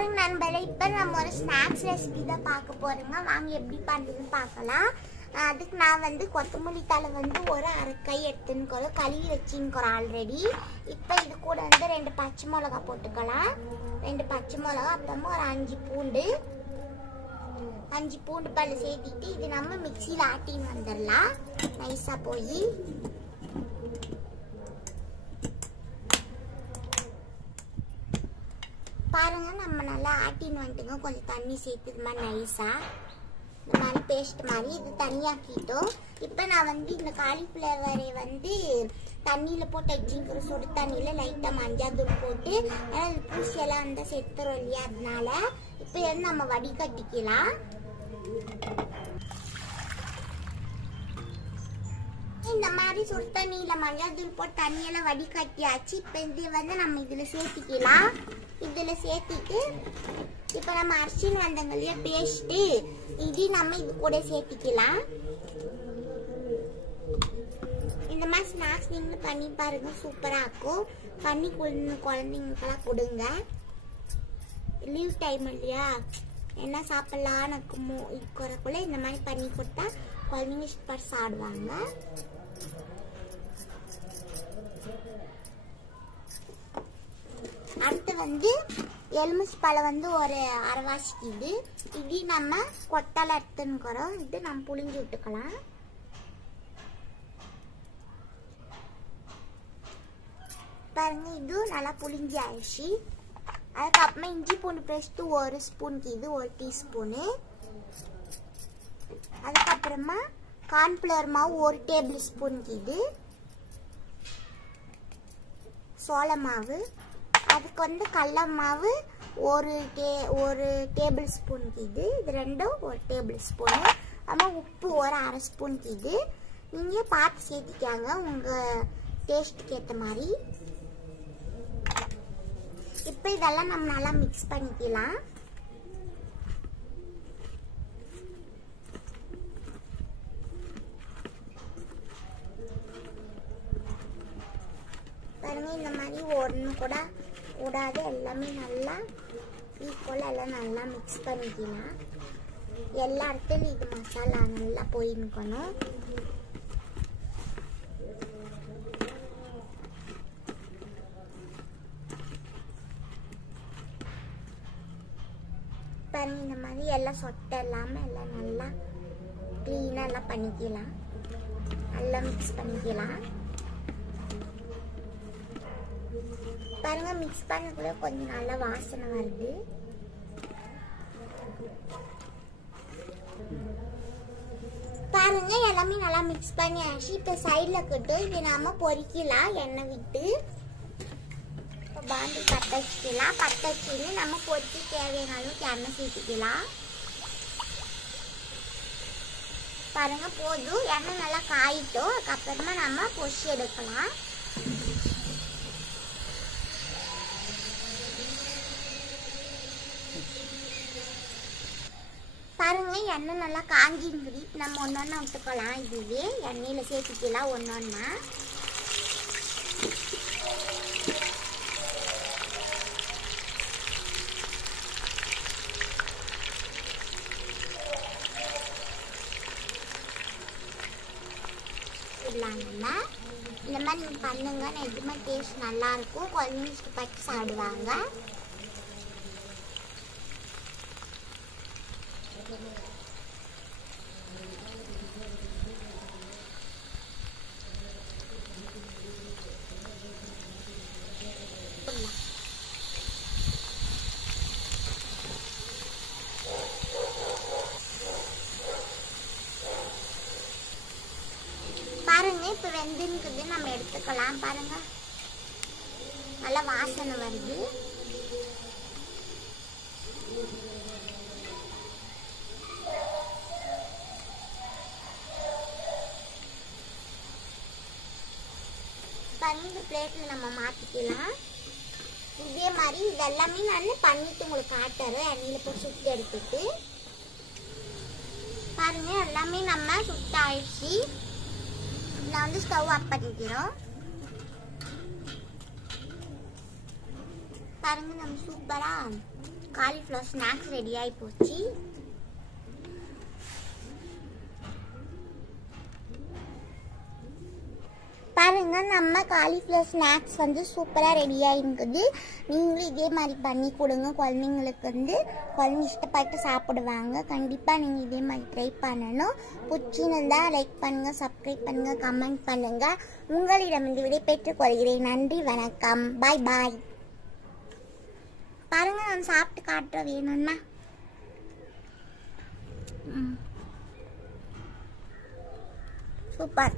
பாருங்க நண்பர்களே, இப்போ நம்ம ஒரு ஸ்நாக்ஸ் ரெசிபி தான் பார்க்க போறோங்க. வாங்க எப்படி பண்ணுறதுன்னு பார்க்கலாம். அதுக்கு நான் வந்து கொத்தமல்லி தழை வந்து ஒரு அரை கை எடுத்துன்னு கழுவி வச்சுக்கிறோம் ஆல்ரெடி. இப்போ இது கூட வந்து 2 பச்சை மிளகா போட்டுக்கலாம். 2 பச்சை மிளகா, அப்புறமா ஒரு 5 பூண்டு பல்லு சேர்த்திட்டு இது நம்ம மிக்சியில் ஆட்டின்னு வந்துடலாம் நைஸாக போய். பாருங்க நம்ம நல்லா ஆட்டின்னு வந்துட்டுங்க. கொஞ்சம் தண்ணி சேர்த்து இது மாதிரி நைஸாக இந்த மாதிரி பேஸ்ட் மாதிரி இது தனியாக்கிட்டோம். இப்போ நான் வந்து இந்த காலிஃப்ளவரை வந்து தண்ணியில் போட்டு வச்சுக்கிற சுடு தண்ணியில் லைட்டாக மஞ்சள் தூள் போட்டு அது பூசியெல்லாம் வந்து செத்துரும் இல்லையா, அதனால இப்போ வந்து நம்ம வடிகட்டிக்கலாம். இந்த மாதிரி சுடு தண்ணியில் மஞ்சள் தூள் போட்டு தண்ணியெல்லாம் வடிகட்டியாச்சு. இப்போ இது வந்து நம்ம இதில் சேர்த்திக்கலாம். இதில் சேர்த்திட்டு இப்போ நம்ம அரிசின்னு வந்தங்களையே பேஸ்ட்டு இது நம்ம இது கூட சேர்த்திக்கலாம். இந்த மாதிரி ஸ்நாக்ஸ் நீங்களும் பண்ணி பாருங்க, சூப்பராக இருக்கும். பண்ணி குழந்தைங்களுக்கெல்லாம் கொடுங்க. லீவ் டைம் இல்லையா, என்ன சாப்பிட்லான்னு இருக்கிறக்குள்ள இந்த மாதிரி பண்ணி கொடுத்தா குழந்தைங்க சூப்பர் சாப்பிடுவாங்க. அடுத்து வந்து எலுமிச்சை பழம் வந்து ஒரு அரைவாசிக்கு இது நம்ம கொட்டலை எடுத்துன்னுக்கிறோம். இது நம்ம புளிஞ்சு விட்டுக்கலாம். பாருங்க இது நல்லா புளிஞ்சி ஆயிடுச்சு. அதுக்கப்புறமா இஞ்சி பூண்டு பேஸ்ட்டு 1 ஸ்பூனுக்கு இது 1 டீஸ்பூனு. அதுக்கப்புறமா கார்ன்ஃப்ளவர் மாவு 1 டேபிள் ஸ்பூனுக்கு இது சோள மாவு. அதுக்கு வந்து கடல மாவு 1 டேபிள் ஸ்பூனுக்கு இது ரெண்டும் 1 டேபிள் ஸ்பூனு. அப்புறம் உப்பு 1 அரை ஸ்பூனுக்கு இது. நீங்கள் பார்த்து சேர்த்திக்காங்க உங்கள் டேஸ்ட்டுக்கு ஏற்ற மாதிரி. இப்போ இதெல்லாம் நம்ம நல்லா மிக்ஸ் பண்ணிக்கலாம். பாருங்க இந்த மாதிரி ஒன்று கூட கூடாது, எல்லாமே நல்லா ஈக்குவலாக எல்லாம் நல்லா மிக்ஸ் பண்ணிக்கலாம். எல்லா இடத்துலையும் இது மசாலா நல்லா போயிருக்கணும். பாருங்க இந்த மாதிரி எல்லாம் சொட்டை இல்லாமல் எல்லாம் நல்லா க்ளீனாக எல்லாம் பண்ணிக்கலாம். நல்லா மிக்ஸ் பண்ணிக்கலாம். பாருங்க மிக்ஸ் பண்ணக்குள்ள கொஞ்சம் நல்லா வாசனை வருது. பாருங்க எல்லாமே நல்லா மிக்ஸ் பண்ணி ஆச்சு. இப்போ சைடில் கிட்டு இது நாம பொரிக்கலாம் எண்ணெய் விட்டு. இப்போ பாண்டி பற்ற வச்சுக்கலாம். பற்ற வச்சுன்னு நம்ம பொரிச்சு தேவையான அளவுக்கு எண்ணெய் சேர்த்துக்கலாம். பாருங்க போதும், எண்ணெய் நல்லா காயிட்டோம். அதுக்கப்புறமா நம்ம பொரிச்சு எடுக்கலாம். பாருங்க எண்ணெய் நல்லா காஞ்சிங்குது. நம்ம ஒன்றொன்னா விட்டுக்கலாம். இதுவே எண்ணெயில் சேர்த்துக்கலாம் ஒன்றொன்னா. நம்ம இந்த மாதிரி நீங்கள் பண்ணுங்க, நிஜமா டேஸ்ட் நல்லா இருக்கும். குழந்தைங்க பட்டு சாப்பிடுவாங்க. பாருங்க இப்போ வெந்துருக்குது, நம்ம எடுத்துக்கலாம். பாருங்க நல்லா வாசனை வருது. பாருங்க இந்த பிளேட்டில் நம்ம மாற்றிக்கலாம். இதே மாதிரி இதெல்லாமே நான் பண்ணிட்டு உங்களுக்கு காட்டுறேன். எண்ணெயில் போய் சுட்டு எடுத்துட்டு பாருங்க எல்லாமே நம்ம சுட்டு ஆயிடுச்சு. நான் வந்து ஸ்டவ் ஆஃப் பண்ணிக்கிறோம். பாருங்க நம்ம சூப்பரா காலிஃப்ளவர் ஸ்நாக்ஸ் ரெடி ஆகி போச்சு. பாருங்க, நம்ம காலிஃப்ளவர் ஸ்நாக்ஸ் வந்து சூப்பராக ரெடி ஆகிருக்குது. நீங்களும் இதே மாதிரி பண்ணி கொடுங்க. குழந்தைங்களுக்கு வந்து குழந்தைங்க இஷ்டப்பட்டு சாப்பிடுவாங்க. கண்டிப்பாக நீங்கள் இதே மாதிரி ட்ரை பண்ணணும். பிடிச்சிருந்தா லைக் பண்ணுங்கள், சப்ஸ்கிரைப் பண்ணுங்கள், கமெண்ட் பண்ணுங்கள். உங்களிடம் வந்து விடை பெற்றுக் கொள்கிறேன். நன்றி, வணக்கம், பாய் பாய். பாருங்க, நான் சாப்பிட்டு காட்டுற வேணும்னா சூப்பர்.